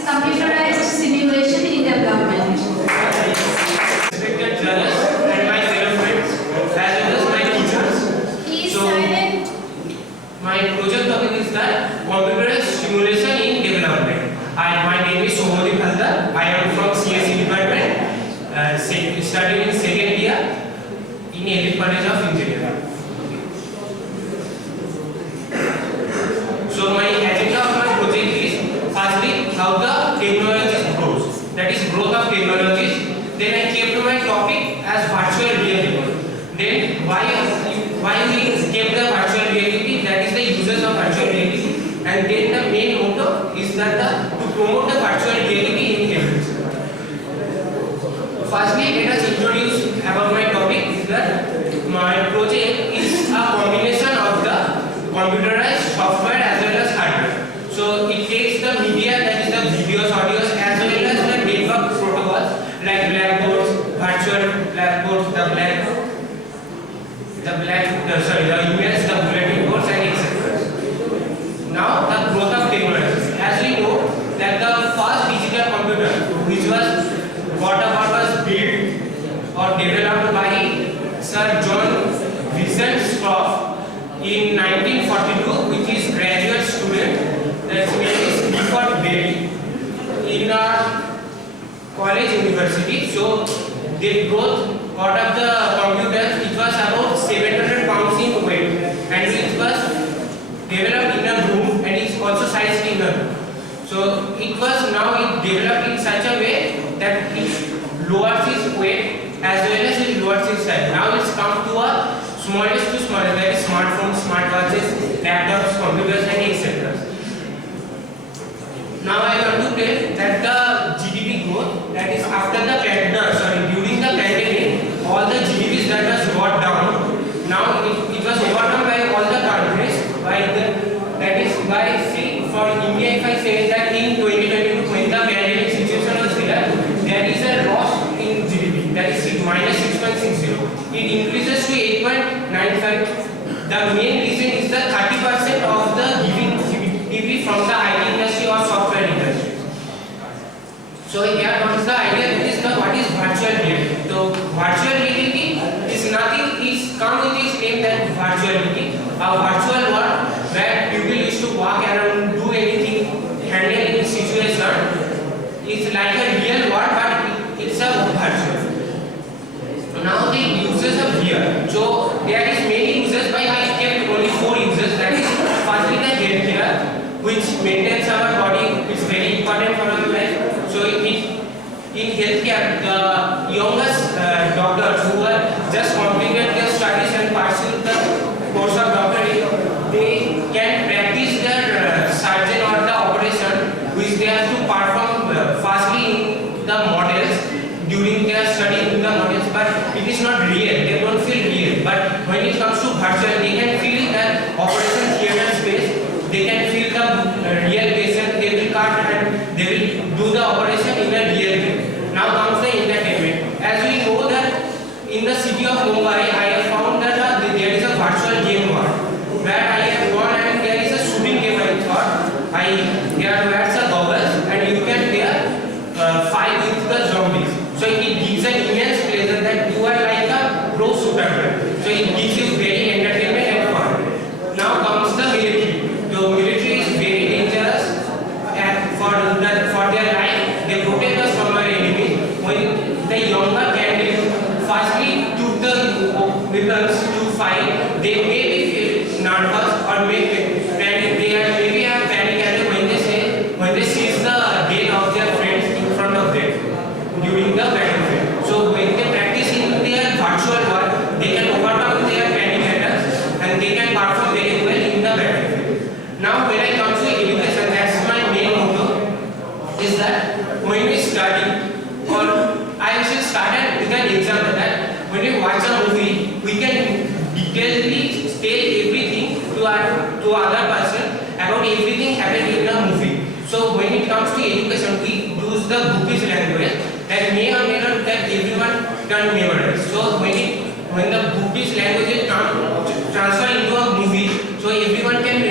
is computerized simulation in development. Respected judges and my fellow friends, as well as my teachers. He is So, silent. my project topic is that computerized simulation in development. My name is Somadip Haldar. I am from CSE department, studying in second year in Elite College of Engineering. So my agenda of my project is firstly how the technology grows. That is growth of technologies. Then I kept my topic as virtual reality. Then why we kept the virtual reality, that is the uses of virtual reality. And then the main motto is that to promote the virtual reality in everything. Firstly, let us introduce about my topic is that my project is a combination of the computerized software as well as hardware. So it takes the media, that is the videos, audios, as well as the network protocols like blackboards, virtual blackboards, the emails, the bulletin boards, and etc. Now the growth of technology. As we know that the first digital computer, which was built or developed by Sir John Vincent Stroff in 1942, which is graduate student, that's name is Clifford Berry in a college university. So they growth out of the computers, it was about 700 pounds in weight, and it was developed in a room and is also sized in a room. So it developed in such a way that it lowers its weight as well as it lowers its size. Now it's come to a smallest to smallest, that is smartphones, smartwatches, laptops, computers, and etc. Now I want to tell that the GDP growth, that is after the during the pandemic, all the GDPs that was brought down, now it was overcome by all the countries, for India, if I say that in 2022 when the pandemic situation was there is a loss in GDP, that is minus 6.60. It increases to 8.95. The main reason is the 30% of the giving GDP from the IT industry or software industry. So here comes the idea, that is what is virtual reality. So virtual reality is nothing, is come with this name, that virtual reality, a virtual world where people used to walk around, do anything, handle any situation. It's like a real world, but it's a virtual. Now the uses of here. So there is many uses, but I kept only 4 uses. That is firstly the healthcare, which maintains our body. It's very important for our life. So in healthcare, the youngest doctors who are just completed their studies and pursued the course of doctorate, they can practice their surgeon or the operation which they have to perform firstly in the models during their study in the models, but it is not real, they don't feel real. But when it comes to virtual, they can feel that operation theater space, they can feel the real patient, they will cut and they will do the operation in a real way. Now comes the entertainment. As we know that in the city of Mumbai, I have found that there is a virtual game world where I have gone and there is a shooting game. I thought there wears a goggles and you can fight with the zombies. So it gives an immense pleasure that you are like a pro shooter. So it gives you very entertainment and fun. Now comes the military. The military is very dangerous and for their life. They protect us from our enemies. When the younger candidates firstly took the weapons to fight, they maybe feel nervous or maybe panic. They maybe have panic attack when they see the death of their friends in front of them during the battlefield. So when they practice in their virtual world, they can overcome their panic attacks and they can perform very well in the battlefield. Now when I come to education, that's my main motto, is that when we study, or I should start with an example that when we watch a movie, we can detailedly tell everything to other person about everything happened in the movie. So when it comes to education, we use the bookish language that may or may not that everyone can memorize. So when the bookish language is transferred into a movie, so everyone can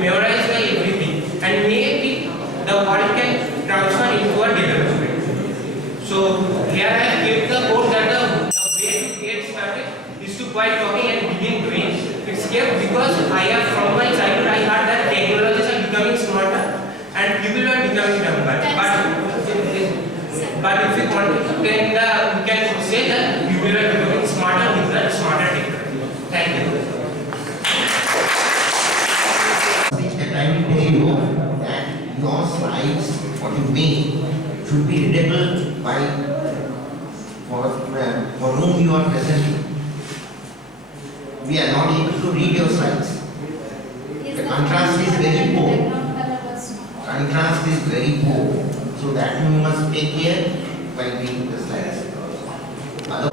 memorize everything, and maybe the world can can transfer into a development. So here I have given the code that the way to get started is to quit talking and begin doing. It's kept because I have from my childhood I heard that technologies are becoming smarter and people are becoming dumber. But if we want to, then we can say that people are becoming smarter with the smarter technology. Thank you. That I will tell you that your slides, what you make, should be readable by for whom you are presenting. We are not able to read your slides. The contrast is very poor. Contrast is very poor. So that you must take care while reading the slides. I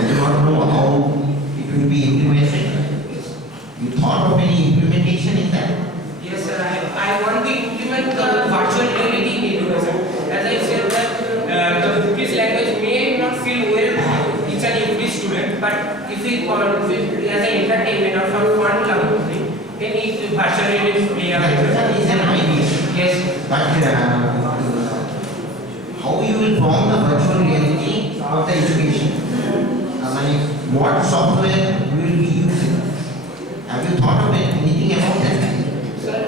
do not know how it will be implemented. You thought of any implementation in that? Yes, sir. I want to implement the virtual reality in education. As I said that the English language may not feel well each and every student, but if we as an entertainment or for fun learning, then it virtual reality play a That is an idea. yes. But how you will form the virtual reality of the education? What software you will be using? Have you thought of anything about that? Sir,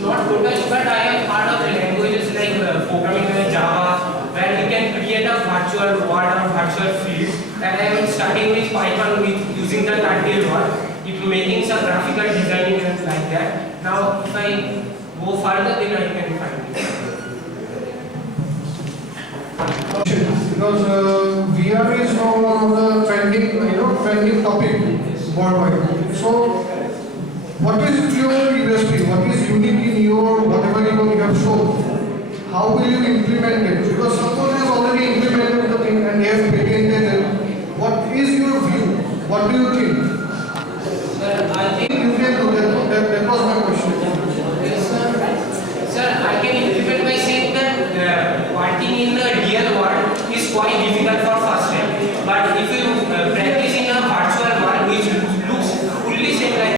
not totally, but I have heard of languages like programming in Java, where we can create a virtual world or virtual field. And I am starting with Python with using the Turtle world, if making some graphical designing and like that. Now, if I go further, then I can find it. Because VR is now one of the trending topic worldwide. So, what is your USP? What is unique in your whatever you have shown? How will you implement it? Because someone has already implemented the thing and they have patented it. What is your view? What do you think? Sir, I think You can do that. That was my question. yes, sir, I can implement by saying that working in the real world is quite difficult for first time. But if you practice in a virtual world which looks fully same like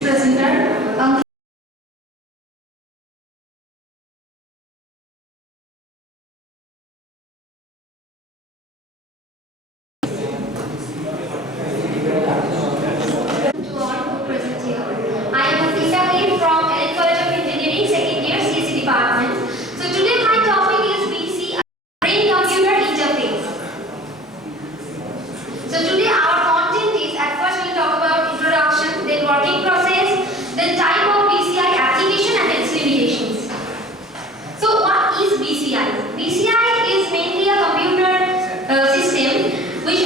Presenter, To all who present here. I am Afisa Karim from Ellen College of Engineering, second year CSE department. So today my topic is BCI, brain-computer interface. So today our content is, at first we'll talk about introduction, then working process, then type of BCI application and its limitations. So what is BCI? BCI is mainly a computer system which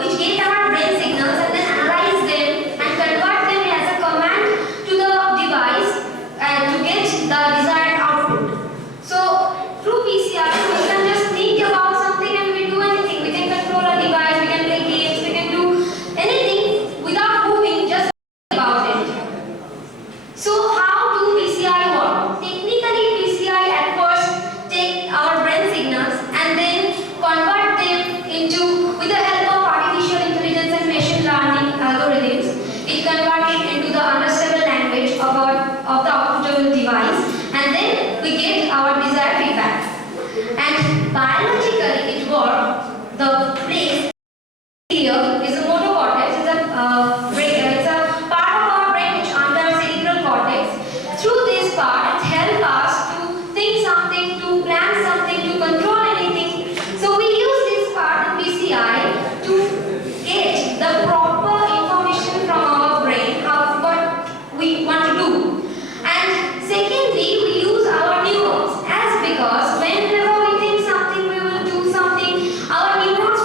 which get our brain signals and then analyze them and convert them as a command to the device and to get the desired output. So through BCI we can just think about something and we do anything. We can control a device, we can play games, we can do anything without moving, just think about it. So how do BCI work? Technically BCI at first take our brain signals and then convert them into, with the help of artificial intelligence and machine learning algorithms, it converts it into the understandable language of the outputable device, and then we get our desired feedback. And biologically it works. The place here is a motor cortex. It's a part of our brain which under cerebral cortex. Through this part, it helps us to think something, to plan something, to control anything. So we use this part in BCI to get the proper information from our brain of what we want to do. And secondly, we use our neurons, as because whenever we think something, we will do something. Our neurons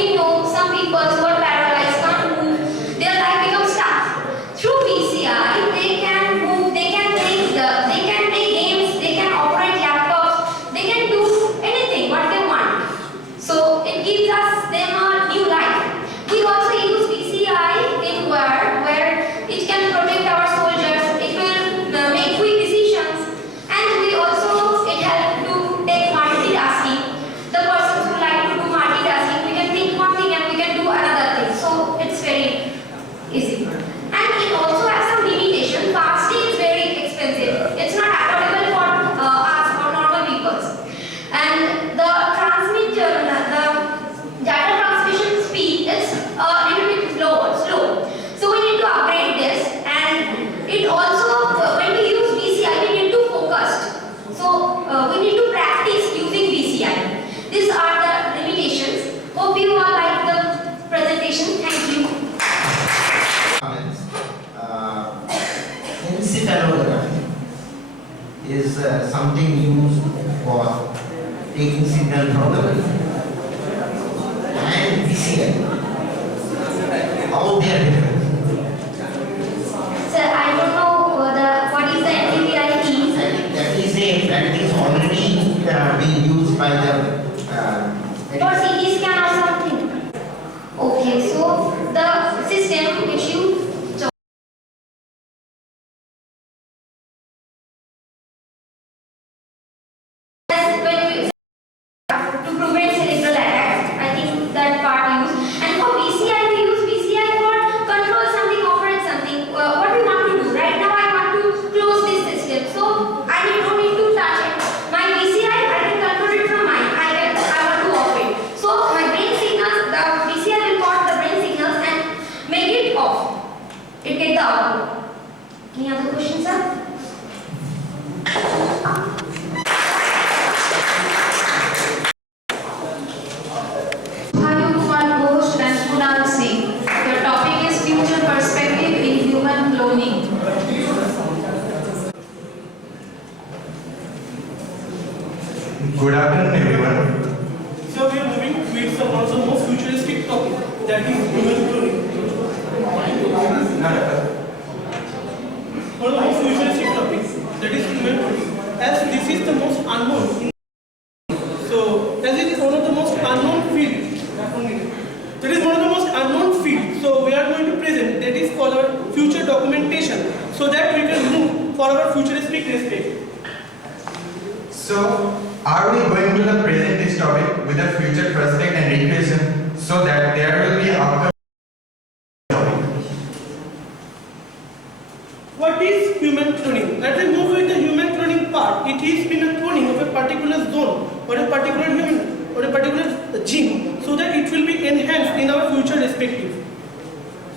we know some people who are paralyzed, can't move, their life becomes tough. Through BCI, they can move, they can play games, they can operate laptops, they can do anything what they want. So it gives them a new life. We also use BCI in war where it can protect our soldiers, it will make quick decisions, and we also, it helps to take multitasking. The persons who like to do multitasking, we can think one thing and we can do another thing. So it's very easy. And it also has some limitation. Fasting is very expensive. It's not affordable for us or normal people. And the data transmission speed is a little bit slow. So we need to upgrade this. And it also, when we use BCI, we need to focus. So we need to practice using BCI. These are the limitations. Hope you all like the presentation. Thank you. Encephalography is something used for taking signal from the brain. And BCI, how they are different. Sir, I don't know what is the NDVI means. That is already being used by the For CT scan or something. Okay, so the system which you to prevent cerebral attacks. I think that part used. And for BCI, we use BCI for control something, operate something. What we want to do. Right now, I want to close this system. So I don't need to touch it. My BCI, I can control it from mine. I want to off it. So my brain signals, the BCI will record the brain signals and make it off. It get the output. Any other questions, sir? Your topic is future perspective in human cloning. Good afternoon, everyone. So we are moving towards the one of the most futuristic topic, that is human cloning. One of the most futuristic topics, that is human cloning. As this is the most unknown. So as it is one of the most unknown field, that is one of the most unknown field. So we are going to present, that is called our future documentation, so that we can move for our futuristic respect. So, are we going to present this topic with a future prospect and recreation so that there will be outcome? What is human cloning? Let us move with the human cloning part. It is been a cloning of a particular zone or a particular human or a particular gene, so that it will be enhanced in our future respective.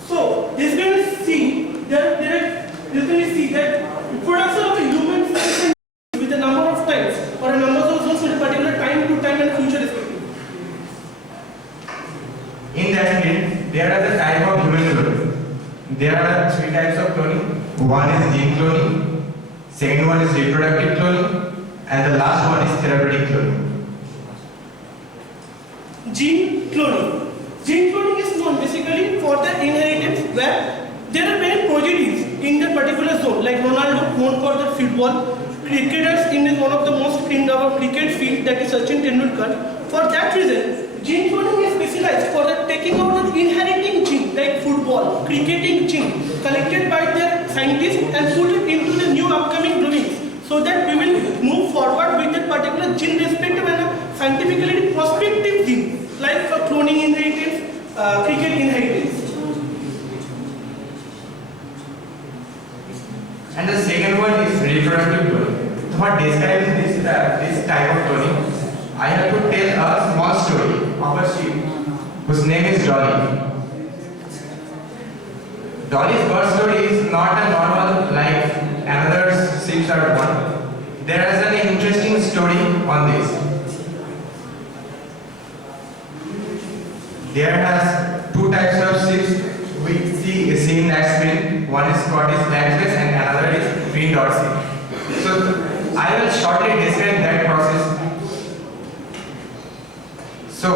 So this can see that production of a human cell with a number of times or a number of zones with a particular time to time and future respective. In that field, there are the type of human cloning. There are 3 types of cloning. One is gene cloning, second one is reproductive cloning, and the last one is therapeutic cloning. Gene cloning. Gene cloning is known basically for the inheritance where there are many prodigies in the particular zone, like Ronaldo, known for the football, cricketers in one of the most in our cricket field, that is Sachin Tendulkar. For that reason, gene cloning is specialized for the taking out the inheriting gene, like football, cricketing gene, collected by their scientists and put it into the new upcoming clonings, so that we will move forward with that particular gene respective and a scientifically prospective gene, like for cloning inheritance, cricket inheritance. And the second one is reproductive cloning. So for describing this type of cloning, I have to tell a small story of a sheep whose name is Dolly. Dolly's birth story is not a normal like another sheep are born. There is an interesting story on this. There has 2 types of sheep we see in that screen. One is Scottish Landspace and another is Green Dorsey. So I will shortly describe that process. So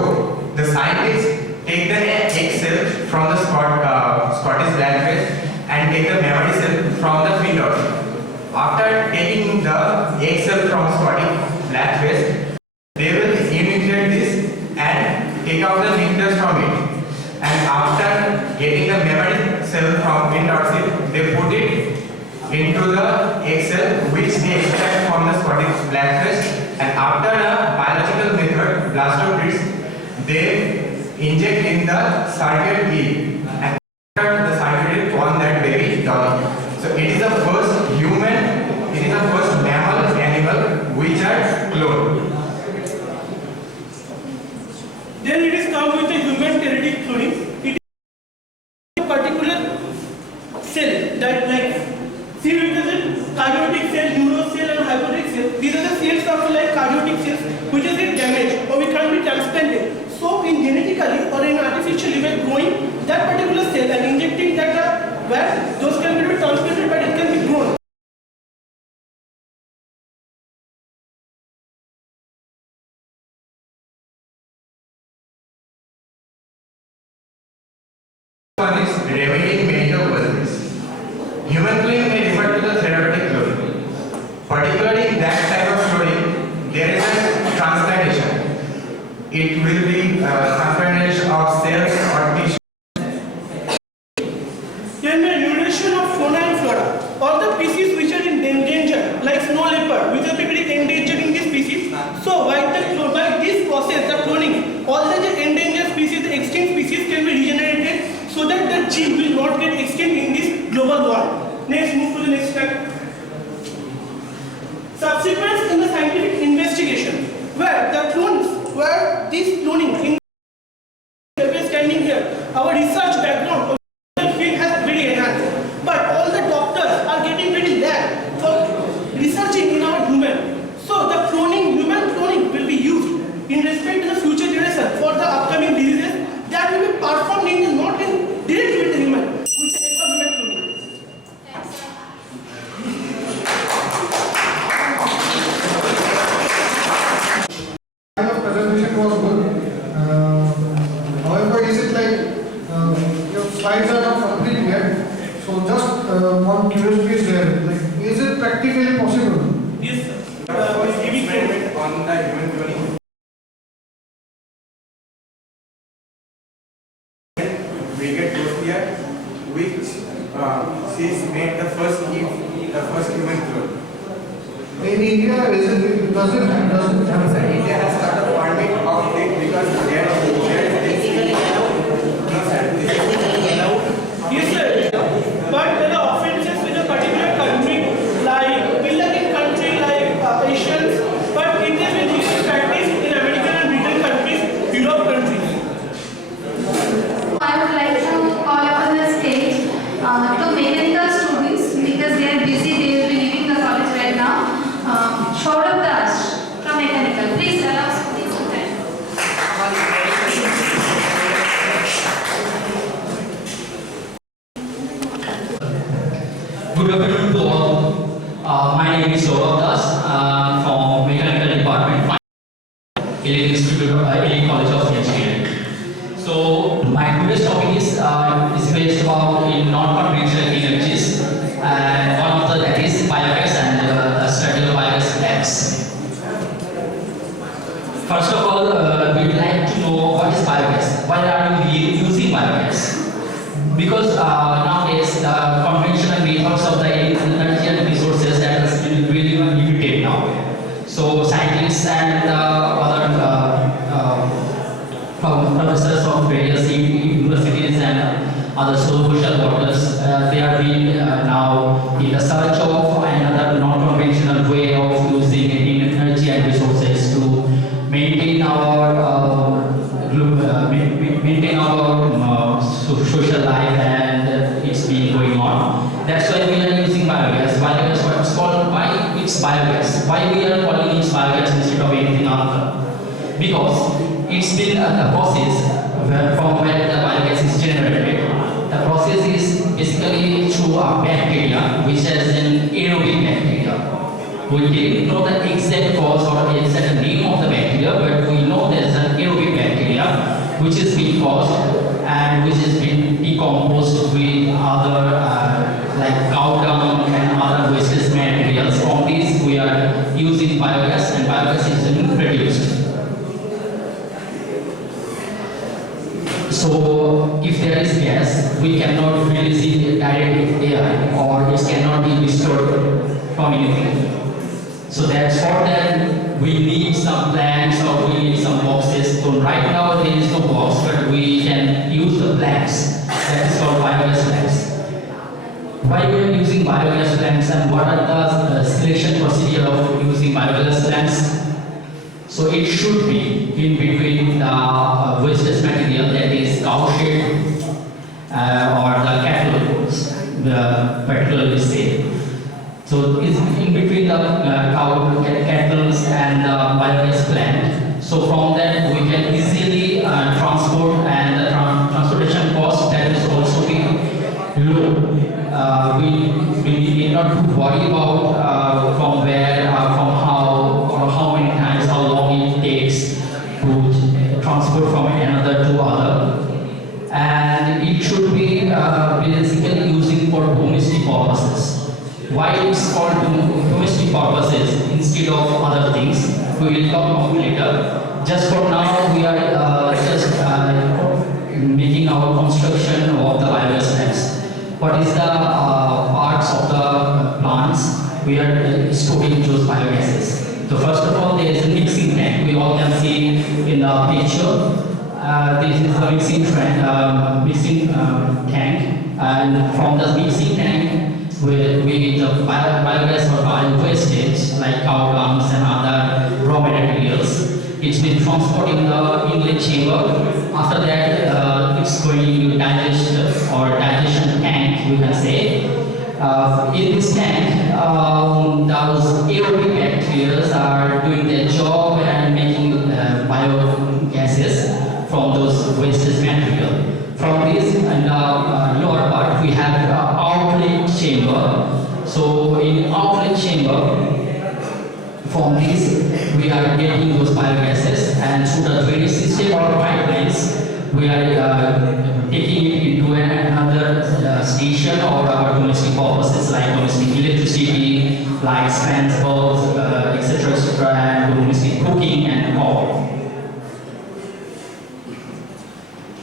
the scientists take the egg cell from the Scottish black phase and take the mammary cell from the field dorsal. After taking the egg cell from Scottish black phase, they will integrate this and take out the nucleus from it. And after getting the mammary cell from field dorsal, they put it into the egg cell which they extract from the Scottish black phase. And after a biological method, blastocysts, they inject in the circuit E. And after the circuit born that baby dolly. So it is the first human, it is the first mammal animal which are cloned. Then it is come with the human genetic cloning. It is a particular cell that like C represents cardiac cell, neuro cell and hypotic cell. These are the cells of like cardiac cells which is damaged or we can't be transplanted. So in genetically or in artificially we are growing that particular cell and injecting that where those can be transplanted but it can be grown. One is remedying major purposes. Human cloning may refer to the therapeutic cloning. Particularly in that type of cloning, there is a transplantation. It will be transplantation of cells or tissue. Then the duration of fauna and flora or the species which are in danger like snow leopard which are typically endangered in this species. So by this process, the cloning, all the endangered species, the extinct species can be regenerated so that the gene will not get extinct in this global world. Next, move to the next step. Subsequent in the scientific investigation, where the clones, where this cloning in standing here, our research background of the field has very enhanced. But all the doctors are getting very lag for researching in our human. So the human cloning will be used in respect to the future generation for the upcoming diseases that will be performed in not in directly with the human, with the help of human cloning. Kind of presentation was good. However, is it like your slides are not complete yet? So just one curiosity is there. Like, is it practically possible? Yes, sir. First experiment on the human cloning. We get Dorothea, which she's made the first human clone. In India, is it, does it have India has got a permit of it because there is Yes, sir. But there are offenses with a particular country, like in country like Asians, but it has been used in practice in American and Britain countries, Europe countries. I would like to call upon the stage to mechanical students because they are busy. They will be leaving the college right now. Saurabh Das from mechanical. Please allow us to stand. Good afternoon to all. My name is Saurabh Das from Mechanical Department, Elite Institute, Elite College of Engineering. So my today's topic is based about in non-conventional energies, and one of that is biogas and the study of biogas labs. First of all, we'd like to know what is biogas. Why are we using biogas? Because nowadays the conventional methods of the energy and resources that has been really limited now. So scientists and other professors of various universities and other social workers, they are being now in the search of another non-conventional way of using energy and resources to maintain our social life, and it's been going on. That's why we are using biogas. Biogas, what's called, why it's biogas? Why we are calling it biogas instead of anything other? Because it's been a process from where the biogas is generated. The process is basically through a bacteria, which is an aerobic bacteria. We didn't know the exact cause or exact name of the bacteria, but we know there's an aerobic bacteria which is being caused and which is being decomposed with other like cow dung and other wastage materials. From these we are using biogas, and biogas is being produced. So if there is gas, we cannot release it directly air, or it cannot be restored from anything. So that's for that we need some plants or we need some boxes. So right now there is no box, but we can use the plants. That is called biogas plants. Why we are using biogas plants and what are the selection procedure of using biogas plants? So it should be in between the wastage material, that is cow shit or the cattle, the particularly say. So it's in between the cattle and the biogas plant. So from that we can easily transport, and the transportation cost that is also be low. We need not to worry about from where, from how, or how many times, how long it takes to transport from another to other. And it should be basically using for domestic purposes. Why it's called domestic purposes instead of other things, we will talk about later. Just for now, we are making our construction of the biogas plants. What is the parts of the plants we are storing those biogases? So first of all, there is a mixing tank. We all can see in the picture. This is the mixing tank, and from the mixing tank, with the biogas or bio wastage like cow dung and other raw materials, it's been transported in the inlet chamber. After that, it's going to digest or digestion tank, we can say. In this tank, those aerobic bacteria are doing their job and making biogases from those wastage material. From this and lower part, we have outlet chamber. So in outlet chamber, from this we are getting those biogases, and through the drainage system or pipelines, we are taking it into another station or our domestic purposes like domestic electricity, lights, fans, bulbs, etc., and domestic cooking and all.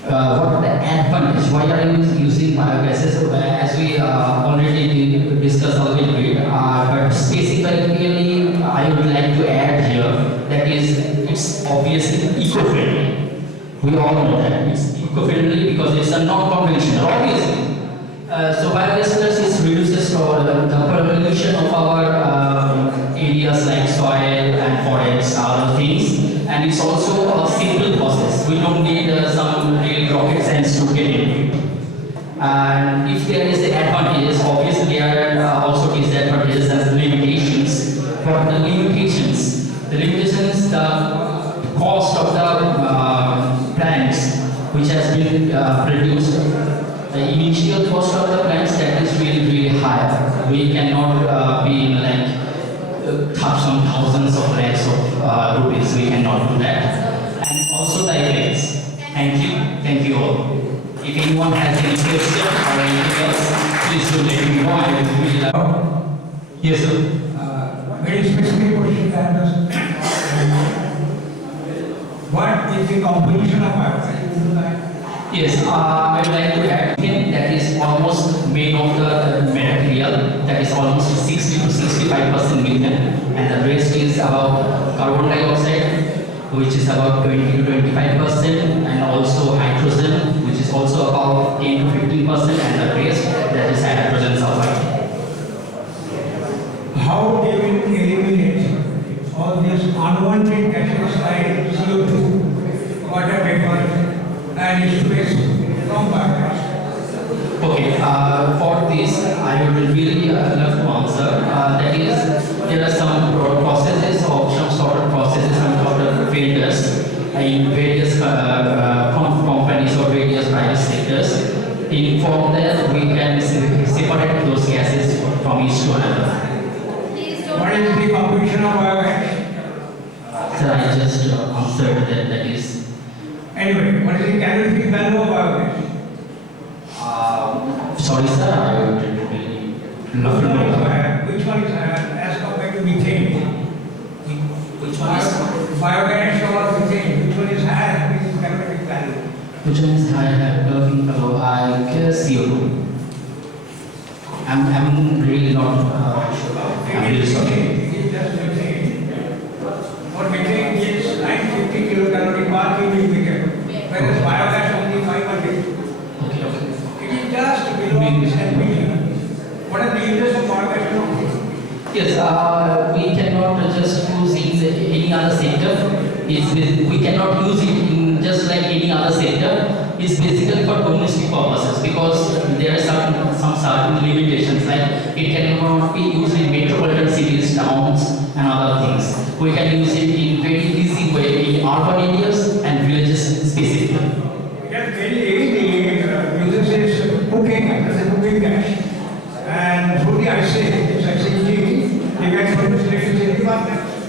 What the advantage? Why are you using biogases? As we already discussed a little bit, but specifically I would like to add here that is, it's obviously eco-friendly. We all know that it's eco-friendly because it's a non-conventional, obviously. So biogas reduces the pollution of our areas like soil and forests, other things, and it's also a simple process. We don't need some real rocket science to get into it. And if there is an advantages, obviously there are also disadvantages and limitations. What are the limitations? The limitations, the cost of the plants which has been produced. The initial cost of the plants, that is really high. We cannot be in like some thousands of lakhs of rupees. We cannot do that. And also the effects. Thank you all. If anyone has any question or anything else, please do let me know. I will. Yes, sir. Very specific question that what is the composition of biogas? Yes, I would like to add that is almost made of the material, that is almost 60 to 65% methane, and the rest is about carbon dioxide, which is about 20 to 25%, and also hydrogen, which is also about 10 to 15%, and the rest that is hydrogen sulfide. How they will eliminate all these unwanted gases like CO2, water vapor, and space from biogas? Okay, for this I would really love to answer. That is, there are some processes or some sort of processes, some sort of filters in various companies or various private sectors. From there, we can separate those gases from each to another. What is the composition of biogas? Sir, I just answered that. That is. Anyway, what is the calorific value of biogas? Sorry, sir, I would really love to know. Which one is higher as compared to methane? Which one is Biogas or methane? Which one is higher? Which is calorific value? Which one is higher? I guess CO2. I'm really not sure. I'm really sorry. It is just methane. For methane is 950 kilocalorie per cubic meter, whereas biogas only 500. Okay, okay. It is just below this million. What are the uses of biogas now? Yes, we cannot just use it in any other sector. We cannot use it in just like any other sector. It's basically for domestic purposes because there are some certain limitations. Like it cannot be used in metropolitan cities, towns, and other things. We can use it in very easy way in urban areas and villages specifically. Yes, mainly the uses is cooking as a cooking gas. And through the ICG, you can produce electricity, but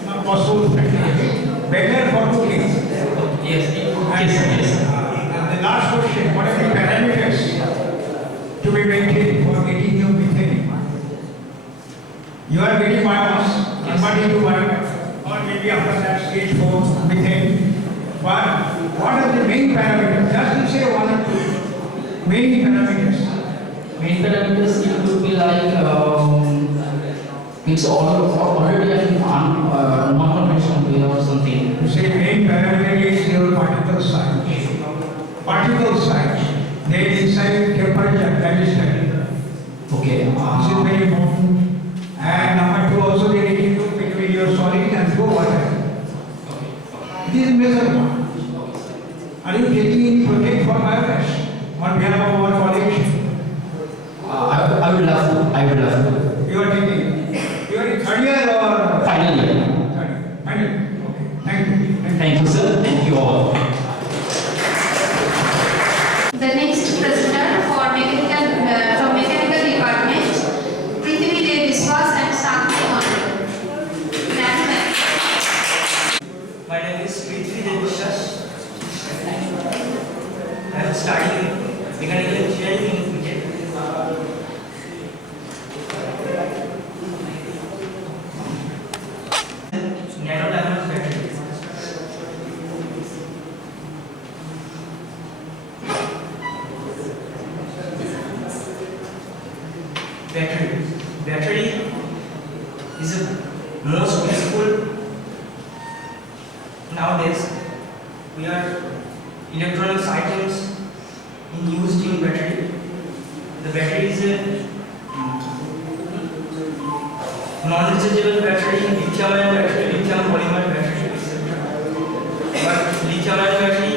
not possible practically. Better for cooking. Yes, And, yes. and the last question, what are the parameters to be maintained for getting your methane? You are getting biomass, converting to biogas, or maybe after that stage 4 methane. But what are the main parameters? Just say one or two main parameters. Main parameters it could be like it's already an non-conventional way or something. You say main parameter is your particle size. Particle size. Then inside temperature, that is studied. Okay. This is very important. And number 2 also they need to look between your solid and your water. This is measurement. Are you taking any project for biogas on behalf of our college? I would love to. You are taking. You are in 3rd year or Final year. 3rd year? Okay. Thank you. Thank you, sir. Thank you all. The next presenter for from mechanical department, Prithvi Dev Biswas and Sakti Mohan. My name is Prithvi Dev Biswas. I am studying mechanical engineering in Pune. Nano diamond battery. Battery is the most useful nowadays. We are electronics items used in battery. The battery is a non-rechargeable battery, lithium-ion battery, lithium polymer battery, etc. But lithium-ion battery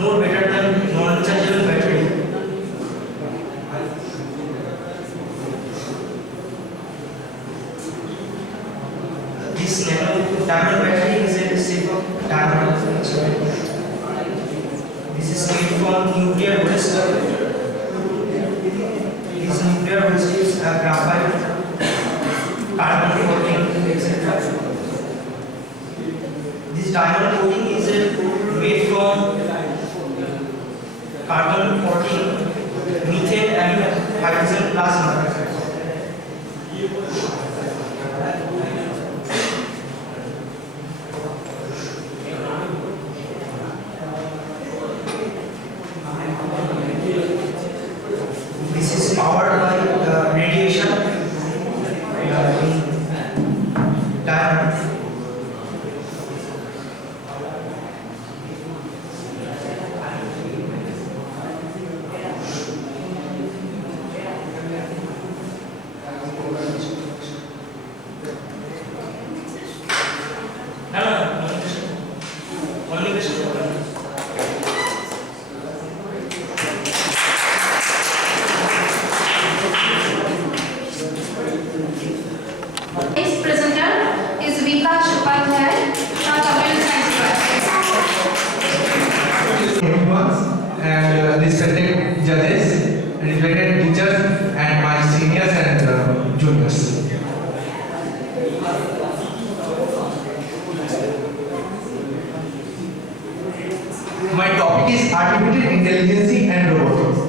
more better than non-rechargeable battery. This nano diamond battery is a shape of diamond. This is made from nuclear waste. These nuclear wastes are graphite, carbon coating, etc. This diamond coating is made from carbon 14, methane and hydrogen plasma. This is powered by radiation in diamond. Next presenter is Vikas Upadhyay from Computer Science Department. everyone and respected judges, respected teachers and my seniors and juniors. My topic is artificial intelligence and robotics.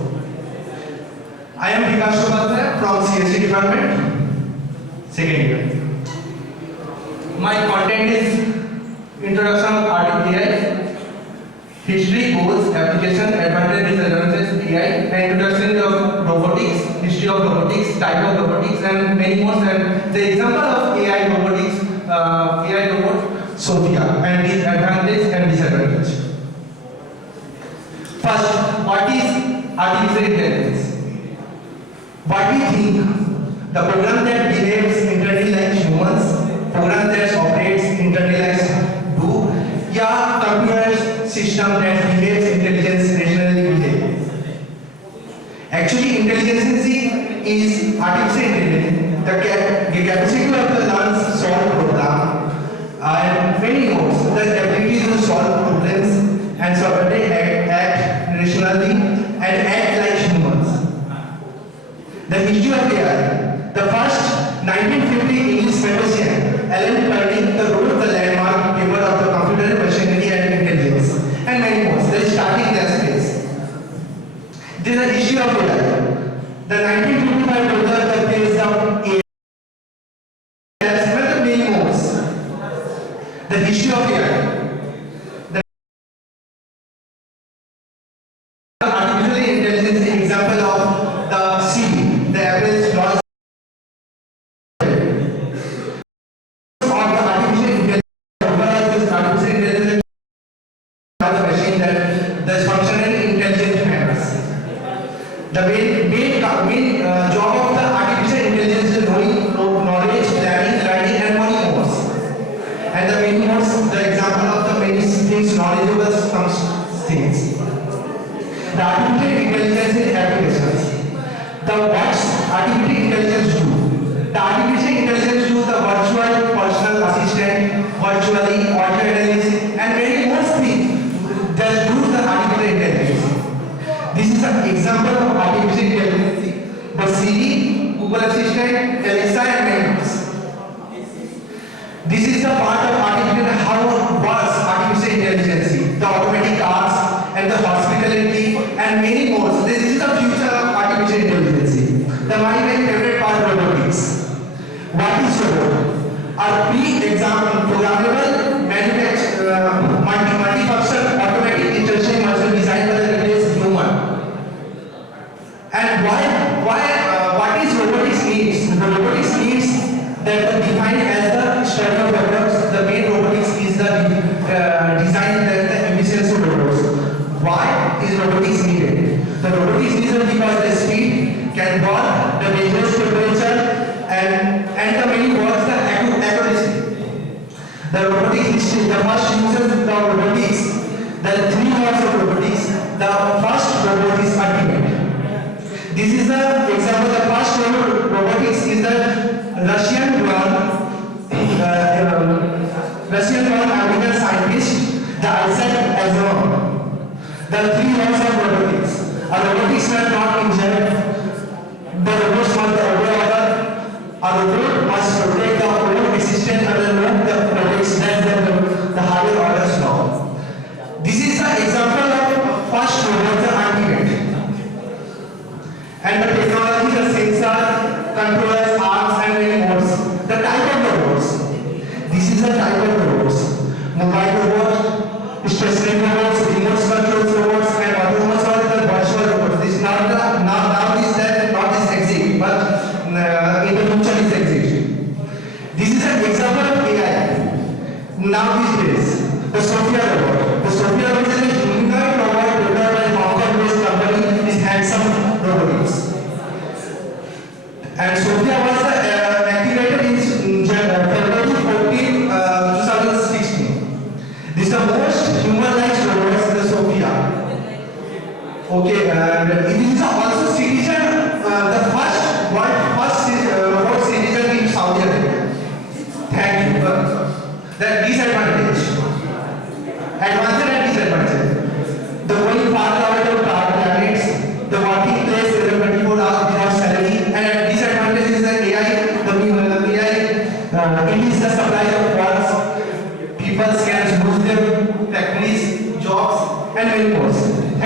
I am Vikas Shabatra from CSC department, second year. My content is introduction of artificial AI, history, goals, application, advantages, disadvantages, AI, and introduction of robotics, history of robotics, type of robotics, and many more. And the example of AI robotics, AI robot Sophia, and its advantage and disadvantage. First, what is artificial intelligence? What we think, the program that behaves internally like humans, program that operates internally like do, या computer system that behaves intelligence rationally behave. Actually, intelligence is artificial intelligence, the capacity of the learn solve program, and many more, the ability to solve problems and subordinate act rationally and act like humans. The history of AI. The first 1950 English mathematician Alan Turing wrote the landmark paper of the computer machinery and intelligence, and many more. They starting their space. This is the history of AI. The 1955 paper that based on AI has many more. The history of AI. Artificial intelligence is example of the CV, the average loss of the artificial intelligence. Artificial intelligence is a machine that does functional intelligent manners. The main job of the artificial intelligence is knowing knowledge, planning, learning, and many more. And the many more, the example of the many things knowledgeable some things. The artificial intelligence in applications. The what artificial intelligence do? The artificial intelligence do the virtual personal assistant, virtually audio analysis, and many more things that do the artificial intelligence. This is an example of artificial intelligence. The Siri, Google Assistant, Alexa, and many more. This is the part of artificial how works artificial intelligence, the automatic cars and the hospitality and many more. So this is the future of artificial intelligence. The my favorite part robotics. What is robot? A pre-example programmable multi-function automatic intelligent machine designed for the replace human. And what is robotics needs? The robotics needs that are defined as the study of robots. The main robotics is the design that the efficiency of robots. Why is robotics needed? The robotics needed because the speed can work, the dangerous temperature, and the many works the accuracy. The robotics history, the first users of robotics, the three words of robotics. The first robot is ultimate. This is the example. The first robotics is the Russian American scientist, the Isaac Asimov. The three laws of robotics. A robotics were not injured. The robots must obey order. A robot must protect the own existence and remove the robotics that the higher orders law. This is the example of first robot, the ultimate. And the technology, the sensor, controllers, arms, and many more. The type of robots. This is the type of robots. Mobile robot, stationary robots, remote controls robots, and autonomous or the virtual robots. This now is that not this exist, but in the future is exist. This is an example of AI. Now these days, the Sophia robot. The Sophia robot is a humanoid robot developed by Hong Kong-based company is Handsome Robotics. And Sophia was activated in February 14, 2016. This is the most human-like robot, the Sophia. Okay, and it is also citizen, the first robot citizen in Saudi Arabia. Thank you. The disadvantage. Advantage and disadvantage. The going far out of planets, the working place is 24 hours without salary, and disadvantage is the AI, it is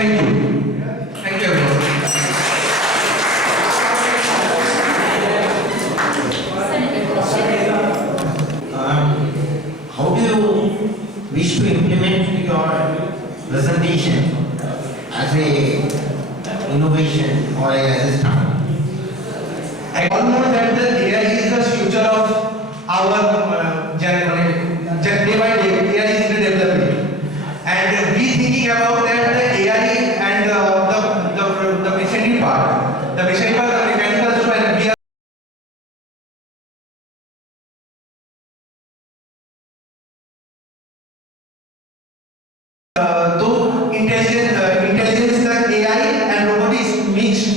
Thank you. Thank you everyone. How do you wish to implement your presentation as a innovation or as a startup? I all know that the AI is the future of our day by day. AI is developing, and we thinking about that the AI and the machinery part, the mechanical side. We are though intelligence like AI and robotics mixed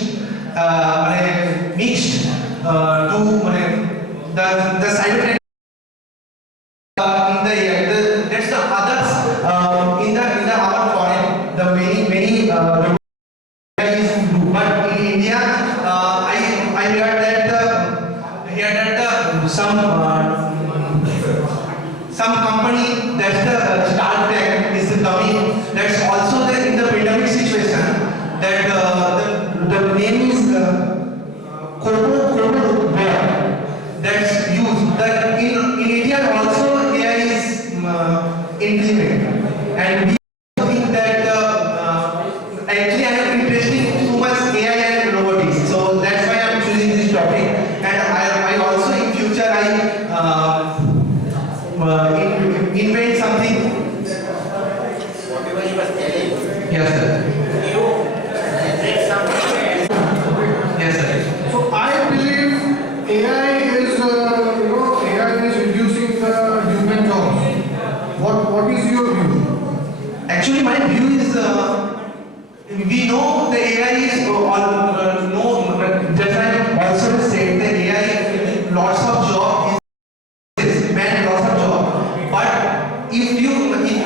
to the cyber in the AI. That's the others in the our foreign the many AI is do. But in India, I heard that some company that's the Startech is coming. That's also there in the pandemic situation. That the name is Kobo that's used. That in India also AI is implemented, and we think that actually I am interested too much AI and robotics. So that's why I am choosing this topic. And I also in future invent something. Whatever you were telling, Yes, sir. you elaborate something. Yes, sir. So I believe AI is, AI is reducing the human jobs. What is your view? Actually, my view is we know the AI is just I also said the AI lots of job is man lots of job. But if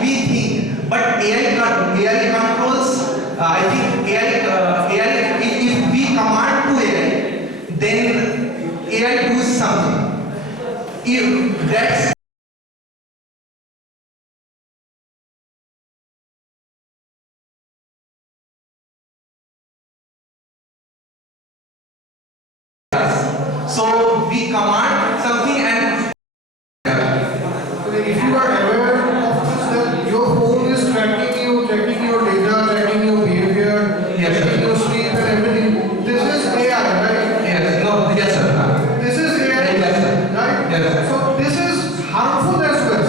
we think, but AI controls. I think AI if we command to AI, then AI does something. If that's so we command something and If you are aware of this, that your phone is tracking your data, tracking your behavior, Yes, sir. tracking your sleep and everything. This is AI, right? yes, no, yes, sir. This is AI, Yes, sir. right? Yes, sir. So this is harmful as well.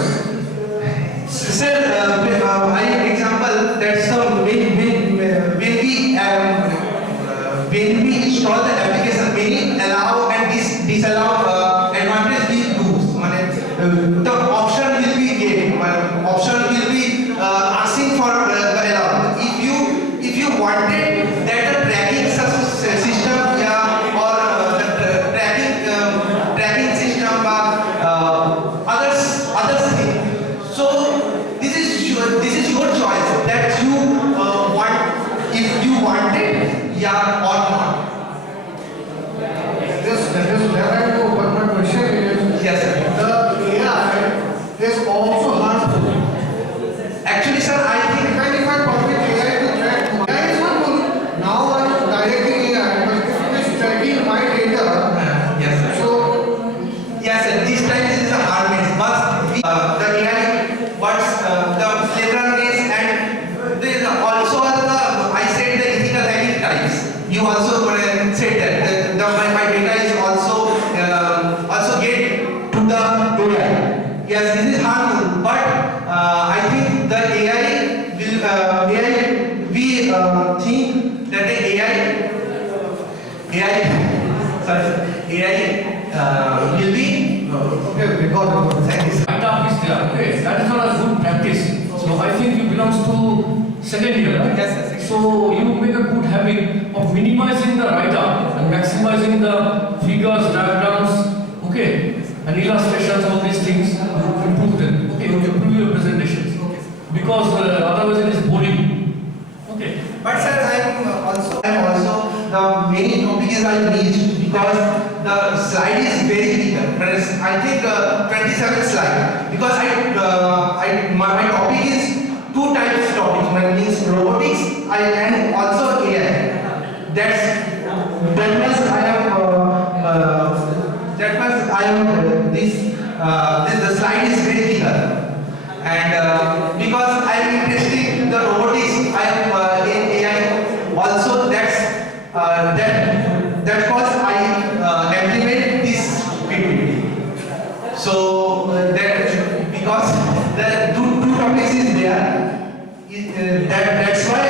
Sir, I example that's when we install the application, many allow and disallow advantage we lose. The option will be given. Option will be asking for the allow. If you wanted that the tracking system or the tracking system others thing. So this is your choice that you want, if you want it, yeah or not. That is where I go, but my question is, Yes, sir. the AI is also harmful. Actually, sir, I think If I permit AI to track, AI is harmful. Now I am directing AI, but if it is tracking my data, yes, sir. so Yes, sir. This time this is a hard means, but the AI, what's the cleverness and there is also I said the ethical hacking types. You also said that my data is also get to the AI. Yes, this is harmful, but I think the AI will we think that the AI will be okay, we got it. thank you, sir. Write-up is there, okay? That is not a good practice. So I think you belongs to second year, right? Yes, yes. So you make a good habit of minimizing the write-up and maximizing the figures, diagrams, okay? And illustrations, all these things, you improve them, okay? You improve your presentations, okay? Because otherwise it is boring, okay? But sir, I'm also the many topics I missed because the slide is very big. I think 27 slide because my topic is 2 types of topics. One means robotics and also AI. The slide is very clear. And because I am interested in the robotics, I am in AI. Also, that cause I implement this PPT. So that because the two topics is there, that's why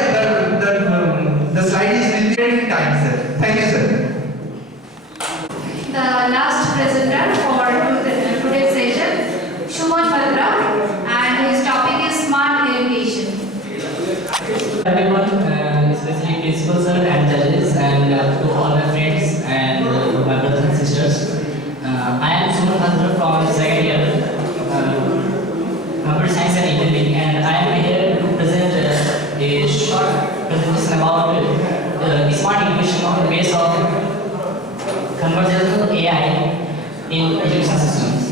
the slide is really time, sir. Thank you, sir. The last presenter for today's session, Shuman Bhadra, and his topic is smart irrigation. Everyone, especially principals and judges, and to all my friends and my brothers and sisters. I am Shuman Bhadra from second year, Computer Science and Engineering, and I am here to present a short presentation about smart irrigation on the base of conversational AI in education systems.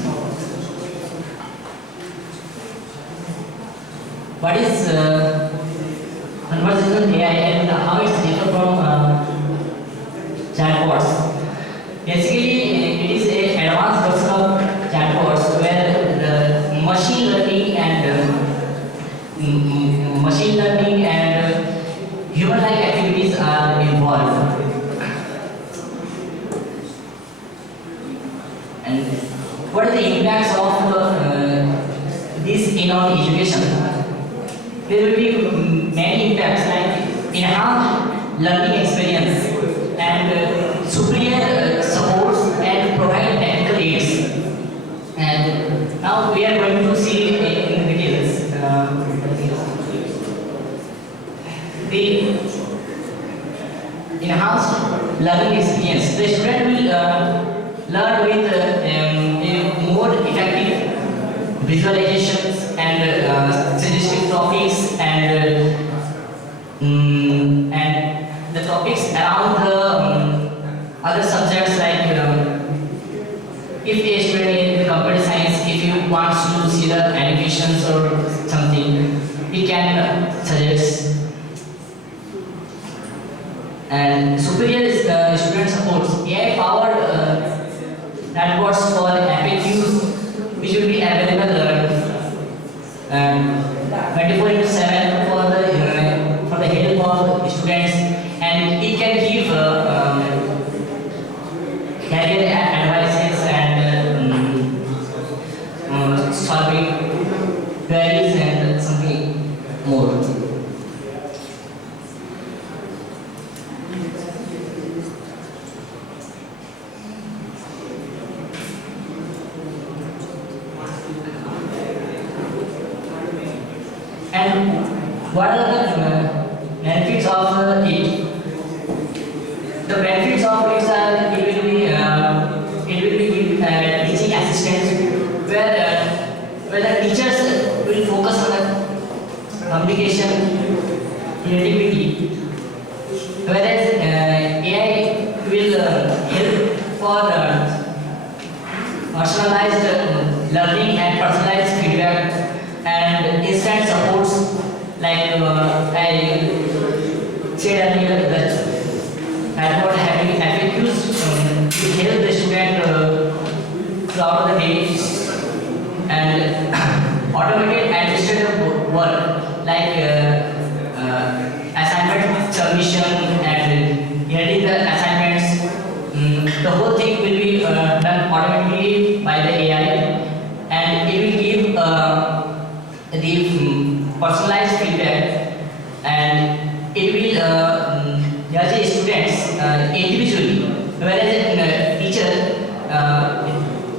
What is conversational AI and how it's different from chatbots? Basically, it is an advanced version of chatbots where the machine learning and human-like activities are involved. And what are the impacts of this in our education? There will be many impacts like enhanced learning experience and superior supports and provide technical aids. And now we are going to see in the details. The enhanced learning experience. The student will learn with a more effective visualizations and suggestive topics and the topics around the other subjects like if a student in computer science, if he wants to see the animations or something, he can suggest. And superior student supports AI powered chatbots for FAQs, which will be available 24/7 for the help of students, and it can give career advices and solving queries and something more. And what are the benefits of it? The benefits of it are it will be teaching assistance where the teachers will focus on the communication, creativity, whereas AI will help for personalized learning and personalized feedback and instant supports like I said earlier that chatbot having FAQs will help the student throughout the day and automated administrative work like assignment submission and heading the assignments. The whole thing will be done automatically by the AI, and it will give the personalized feedback, and it will judge the students individually, whereas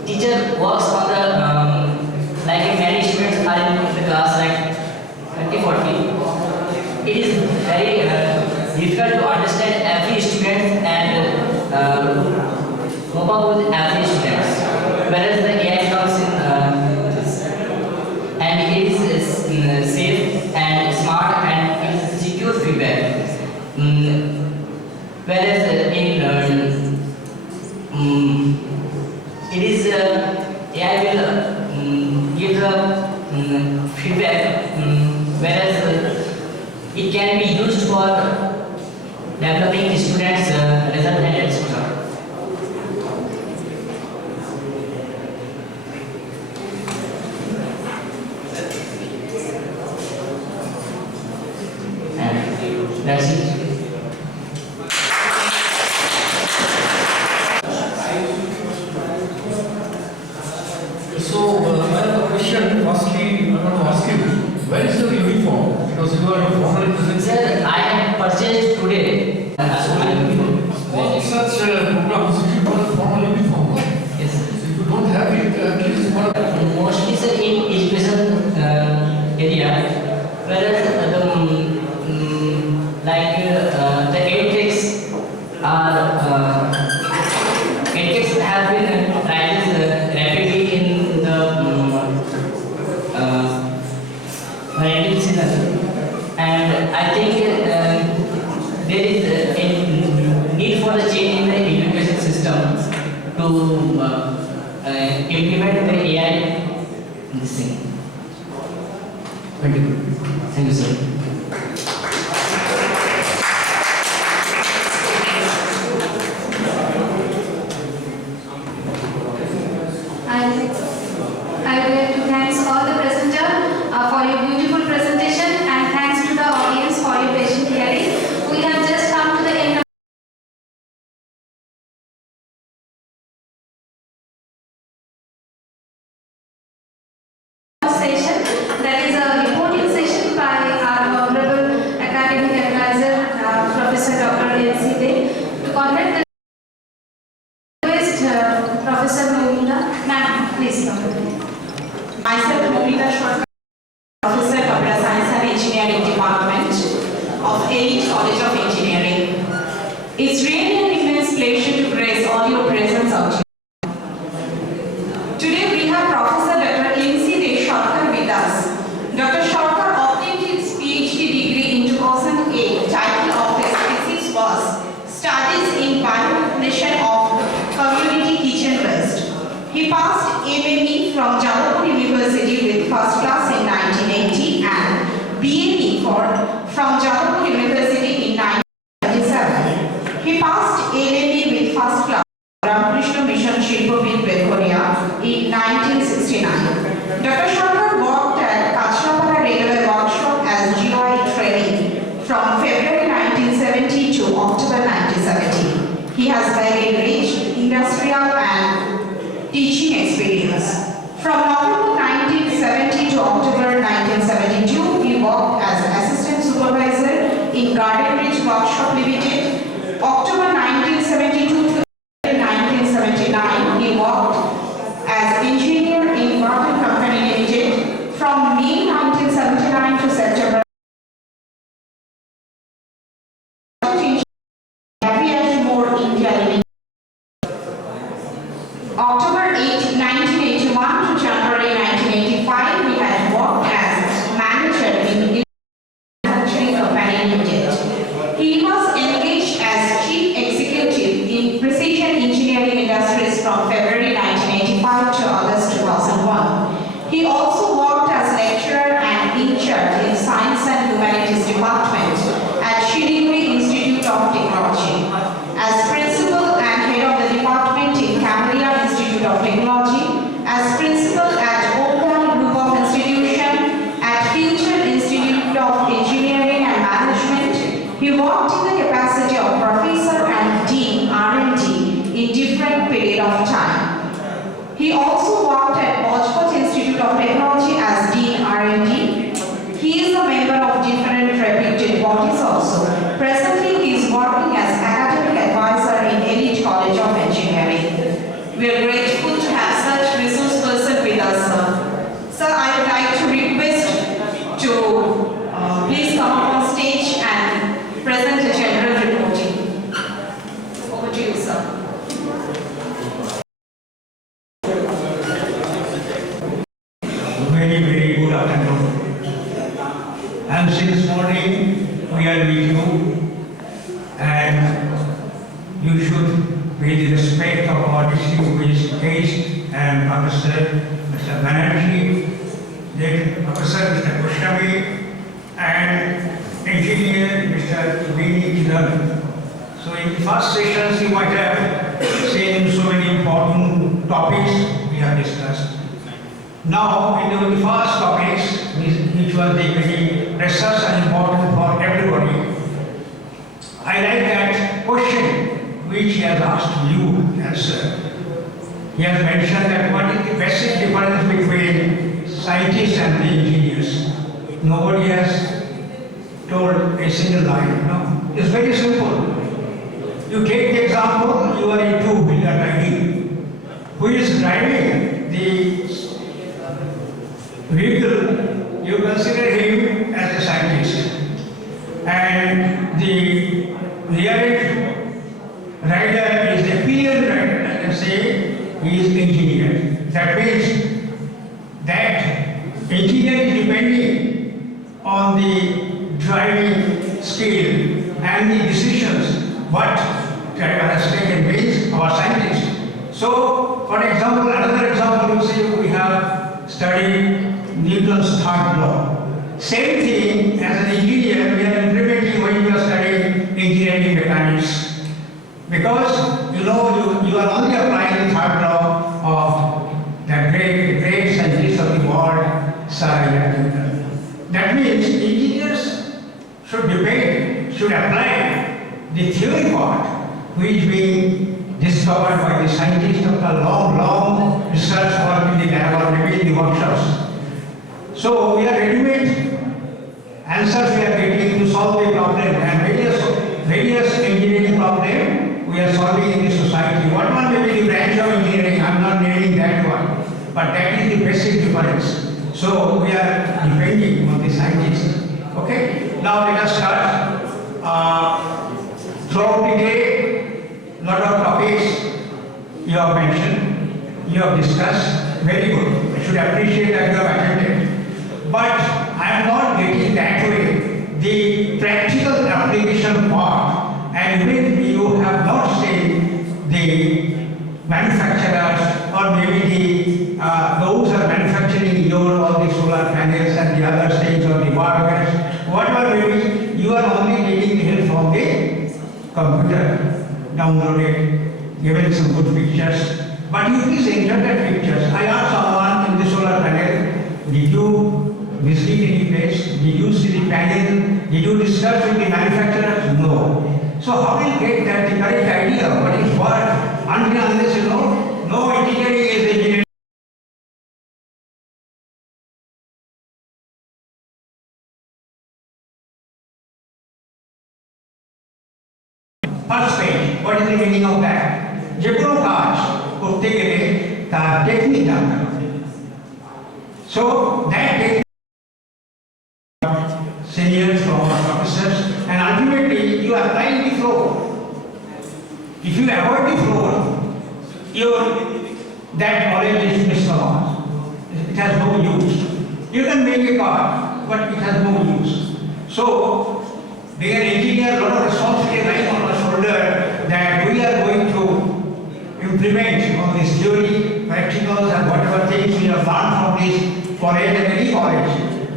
teacher works on the like many students are in the class like 20-40. It is very difficult to understand every student and cope up with every students, whereas the AI comes in and it is safe and smart and it is secure feedback. Whereas it is AI will give the feedback whereas it can be used for developing the students' result and etc. And that's it. So, I have a question. Firstly, I want to ask you, where is your uniform? Because you are a former representative. Sir, I have purchased today. All such programs, if you want a formal uniform, Yes, sir. if you don't have it, at least one. Mostly, sir, in education area, whereas the edtechs have been rising rapidly in the 19th century, and I think there is a need for a change in the education system to implement the AI in this thing. Thank you. Thank you, sir. I would like to thank all the presenters for your beautiful presentation, and thanks to the audience for your patient hearing. We have just come to the end of session. That is a reporting session by our honorable academic advisor, Professor Dr. N.C. Dey. To conduct the request, Professor Momita. Ma'am, please come. Myself, Momita Shortkar, Professor, Computer Science and Engineering Department of Elite College of Engineering. It's really an immense pleasure to grace all your presence out here. Today we have Professor Dr. N.C. Dey Shortkar with us. Dr. Shortkar obtained his PhD degree in 2008. Title of his thesis was Studies in Biomanipulation of Community Kitchen Waste. He passed MME from Jadavpur University with first class in 1980 and BME from Jadavpur University in 1997. He passed LLB with first class Ramakrishna Mission Shilpabit Begonia in 1969. Dr. Shortkar worked at Kachrapara Railway Workshop as GI trainee from February 1970 to October 1970. He has very rich industrial and teaching experience. From November 1970 to October 1972, he worked as assistant supervisor in Garden Ridge Workshop Limited. October 1972 to 1979, he worked as engineer in Martin Company Limited. From May 1979 to September More India Limited. October 8, 1981 to January 1985, he had worked as manager in manufacturing company limited. He was engaged as chief executive in precision engineering industries from February 1985 to August 2001. He also worked as lecturer and in-charge in Science and Humanities Department at Shiliguri Institute of Technology, as principal and head of the department in Cambria Institute of Technology, as principal at Oakland Group of Institution, at Future Institute of Engineering and Management. He worked in the capacity of professor and dean R&D in different period of time. He also worked at Bojput Institute of Technology as dean R&D. He is a member of different reputed bodies also. Presently, he is working as academic advisor in Elite College of Engineering. We are grateful to have such resource person with us, sir. Sir, I would like to request to please come up on stage and present a general reporting. Over to you, sir. Very good afternoon. And since morning we are with you, and you should pay the respect of our distinguished guest and Professor Mr. Banerjee, then Professor Mr. Goswami, and engineer Mr. Vini Kiran. So in the first sessions you might have seen so many important topics we have discussed. Now into the first topics which was the very precious and important for everybody. I like that question which he has asked you to answer. He has mentioned that what is the basic difference between scientists and the engineers. Nobody has told a single line. No, it's very simple. You take the example, you are a two-wheeler driving. Who is driving the vehicle, you consider him as a scientist. And the rear rider is a pillion rider, I can say he is engineer. That means that engineer is depending on the driving skill and the decisions what driver has taken means our scientist. So, for example, another example, you see we have studied Newton's third law. Same thing as an engineer, we are implementing when we are studying engineering mechanics. Because you know you are only applying the third law of the great scientist of the world, Sir Isaac Newton. That means engineers should debate, should apply the theory part which being discovered by the scientists after long research work in the lab or maybe in the workshops. So we are ready-made answers we are getting to solve the problem and various engineering problems we are solving in the society. What one may be the branch of engineering, I am not naming that one, but that is the basic difference. So we are depending on the scientists. Okay, now let us start. Throughout the day, lot of topics you have mentioned, you have discussed, very good. I should appreciate that you have attended. But I am not getting that way. The practical application part, and when you have not seen the manufacturers or maybe those are manufacturing your all the solar panels and the other things or the biogas, whatever maybe, you are only getting the help from the computer, downloaded, given some good pictures. But you please enter that pictures. I asked someone in the solar panel, did you visit any place? Did you see the panel? Did you discuss with the manufacturers? No. So how will you get that the correct idea? What is what? Unless you know, no engineering is engineering. First page, what is the meaning of that? Jepro cards, korte gele, tar technique done. So that technique, seniors from officers, and ultimately you apply the flow. If you avoid the flow, that knowledge is misnomer. It has no use. You can make a car, but it has no use. So, being an engineer, a lot of responsibility lies on our shoulder that we are going to implement on this theory, practicals and whatever things we have learned from this college and any college.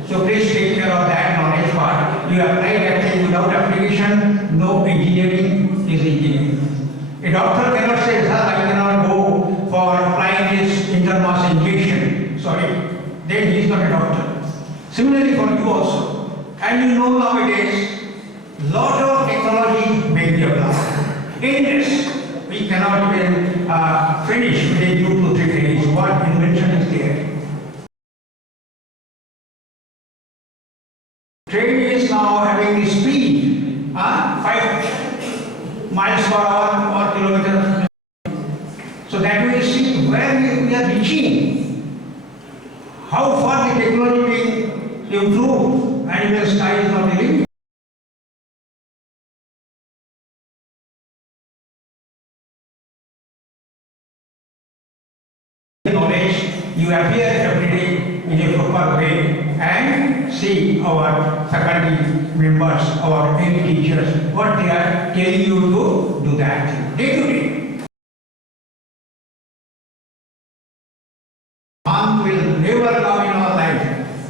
So please take care of that knowledge part. You apply that thing without application, no engineering is engineering. A doctor cannot say, sir, I cannot go for applying this intermass injection. Sorry, then he is not a doctor. Similarly for you also. And you know nowadays, lot of technology may be applied. In this, we cannot even finish within 2 to 3 days what invention is there. Train is now having the speed 5 miles per hour or kilometers. So that we see where we are reaching, how far the technology will improve, and the sky is not the limit. Knowledge, you appear every day in a proper way and see our faculty members or any teachers, what they are telling you to do that day to day. Harm will never come in our life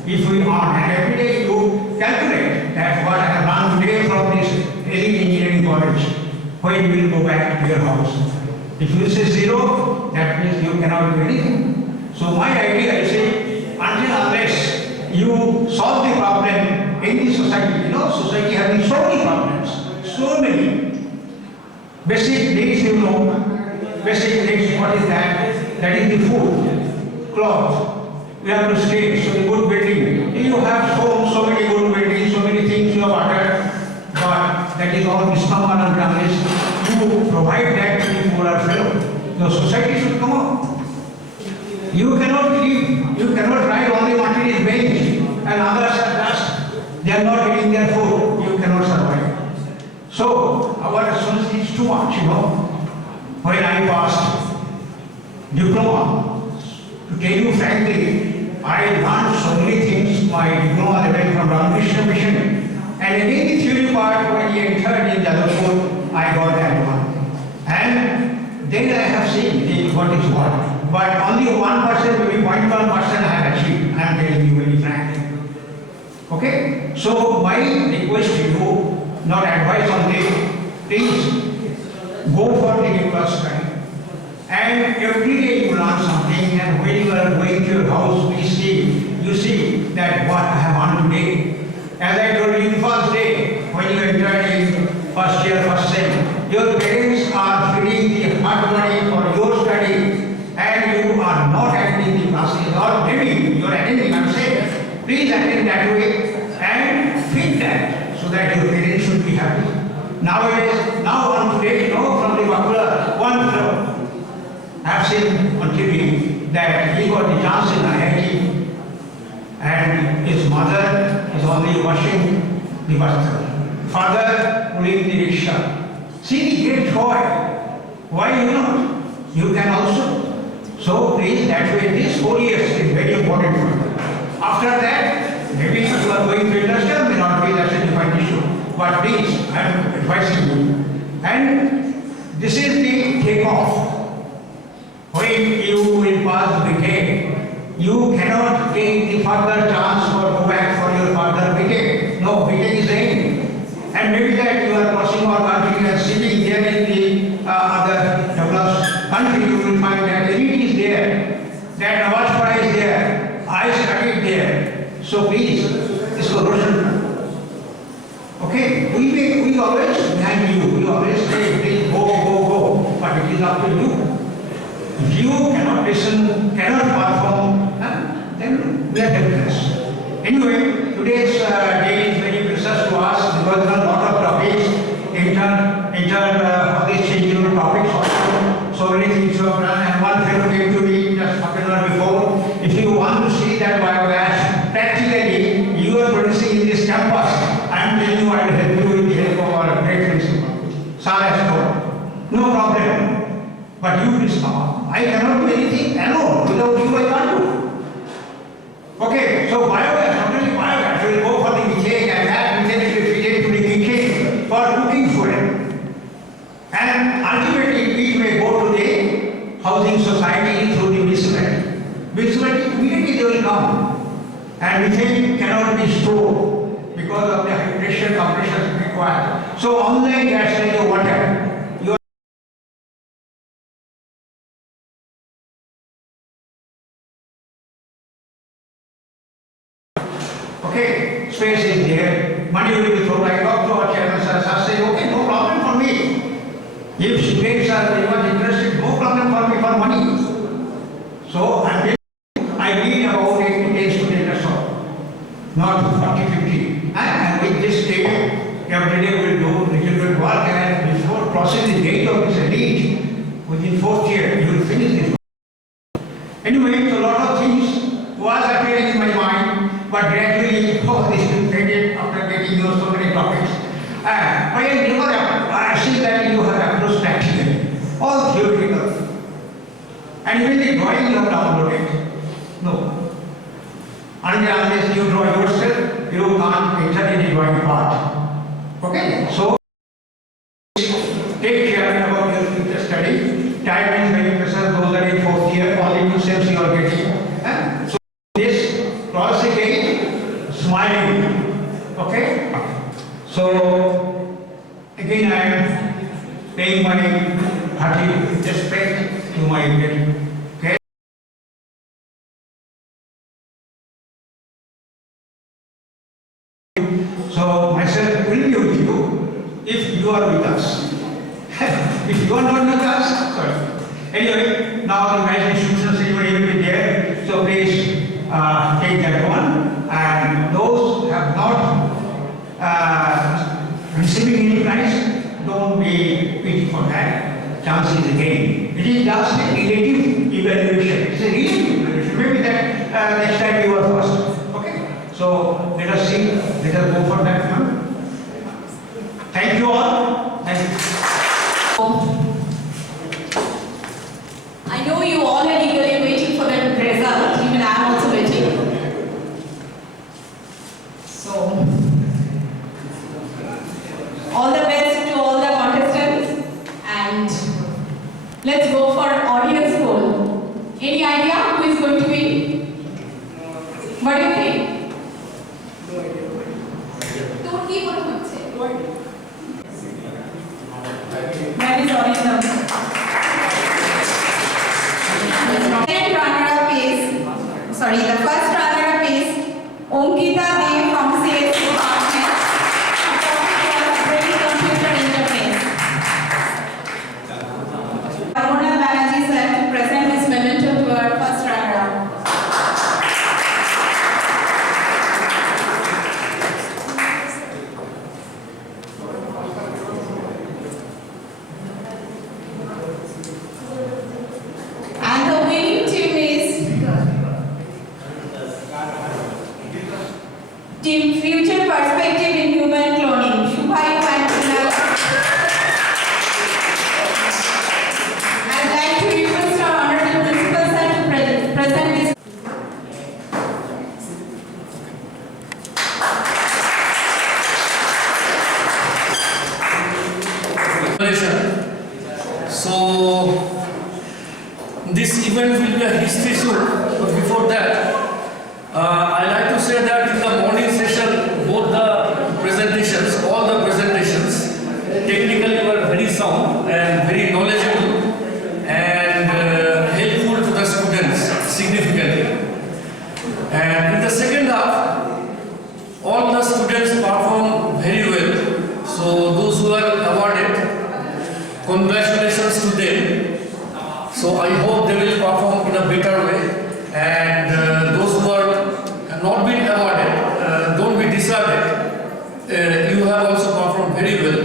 if we are, and every day you calculate that what I have learned today from this elite engineering college, when you will go back to your house. If you say 0, that means you cannot do anything. So my idea is say, until unless you solve the problem in the society, society having so many problems, so many basic needs, basic needs, what is that? That is the food, clothes. We have to stay, so the good building. You have so many good buildings, so many things you have uttered, but that is all misnomer and unless you provide that to the poorer fellow. The society should come up. You cannot live, you cannot ride on the material bench and others are just, they are not getting their food, you cannot survive. So, our responsibility is too much, When I passed diploma, to tell you frankly, I learned so many things, my diploma level from Ramakrishna Mission. And again the theory part, when I entered in Jadavpur, I got that one. And then I have seen what is what. But only 1%, maybe 0.1% I have achieved. I am telling you very frankly. Okay? So my request to you, not advice on this, please go for the class time. And every day you learn something, and when you are going to your house, you see that what I have learned today. As I told you the first day, when you entered in first year, first sem, your parents are feeding the hard money for your study, and you are not attending the classes, or maybe you are attending, I am saying, please attend that way and feed that, so that your parents should be happy. Nowadays, now on today, from the Bakula, one fellow, I have seen on TV that he got the chance in IIT and his mother is only washing the vastra. Father pulling the rickshaw. See the great joy. Why you not? You can also. So please, that way, these 4 years is very important for you. After that, maybe if you are going to industrial, may not be that's a different issue. But please, I am advising you. And this is the takeoff. When you will pass the BTech, you cannot take the further chance or go back for your further BTech. No, BTech is ending. And maybe that you are crossing our country and sitting there in the other developed country, you will find that elite is there, that Nawaz is there, I studied there. So please, this corrosion. Okay, we always behind you, we always say, please go, but it is up to you. If you cannot listen, cannot perform, then we are helpless. Anyway, today's day is very precious to us because there are a lot of topics, these changing topics also. So many things you have done, and one fellow came to me just half an hour before. If you want to see that biogas, practically you are producing in this campus, I am telling you I will help you with the help of our great principal. Sir has told. No problem. But you please come up. I cannot do anything alone. Without you, I can't do. Okay, so biogas, not only biogas, will go for the methane, and that methane will be fitted to the kitchen for cooking food. And ultimately, it may go to the housing society through the municipality. Municipality, immediately they will come. And methane cannot be stored because of the high pressure compression required. So, online gas like the water. Okay, space is there, money will be thrown. I talked to our chairman, sir said, okay, no problem for me. If students are very much interested, no problem for me for money. So I need about 8 to 10 students or so, not 40, 50. And with this day, every day we'll do little bit work, and before crossing the gate of this elite, within 4th year, you will finish this. Anyway, so a lot of things was appearing in my mind. But gradually, all this will fade it after getting you so many topics. But I see that you have approached practically, all theoretical. And even the drawing you have downloaded. No. Unless you draw yourself, you can't enter in the drawing part. Okay? So, take care about your future study. Time is very precious, those are in 4th year, only 2 steps you are getting. So, this cross again, smiling. Okay? So, again I am paying my hearty respect to my guest. Okay? So, myself will be with you if you are with us. If you are not with us, sorry. Anyway, now the marriage institutions will be there, so please take that one. And those who have not receiving any prize, don't be waiting for that. Chance is again. It is just a relative evaluation. It's a relative evaluation. Maybe that next time you are first. Okay? So let us see. Let us go for that one. Thank you all. Thank you. I know you all are eagerly waiting for the result, even I am also waiting. So, all the best to all the contestants, and let's go for audience poll. Any idea who is going to win? What do you think? Don't keep on saying. That is audience. The first runner-up is Onkita Dev from CSC Department. Brain Computer Interface. Aruna Banerjee sir to present this memento to our first runner-up. And the winning team is Team Future Perspective in Human Cloning, Shubhayu and Kunal. I'd like to request our Honorable Principal Sir to present this. So, this event will be a history soon, but before that, I like to say that in the morning session, both the presentations, all the presentations, technically were very sound and very knowledgeable and helpful to the students significantly. And in the second half, all the students performed very well. So those who are awarded, congratulations to them. So I hope they will perform in a better way. And those who have not been awarded, don't be disheartened. You have also performed very well.